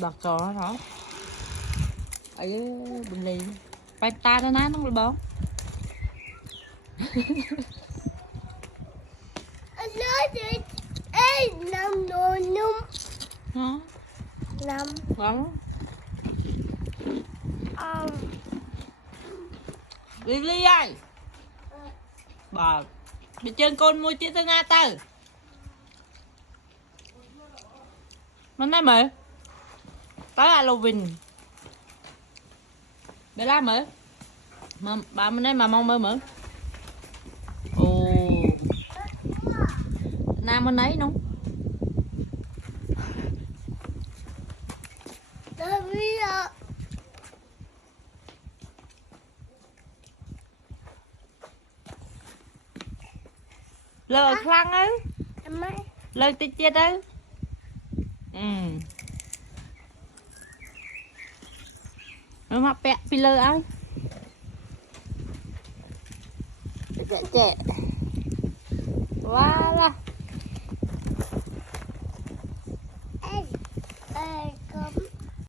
Đặt cò hả? Ở bên lì bay ta nó ná nó bông. Ê, nằm đồ nhung. Hả? Nằm. Đó. Lily ơi. Bà bị chân con mua chiếc tương nga tao. Mình nói mày. Tới Halloween. Để làm mày. Mà bà mình nói mà mong mơ mơ. Ồ. Nam bên ấy đúng. Lờ khăn ấy. Lờ tít chết ấy. Nó mặc bẹ phi lơ ấy. Trẻ. Wow.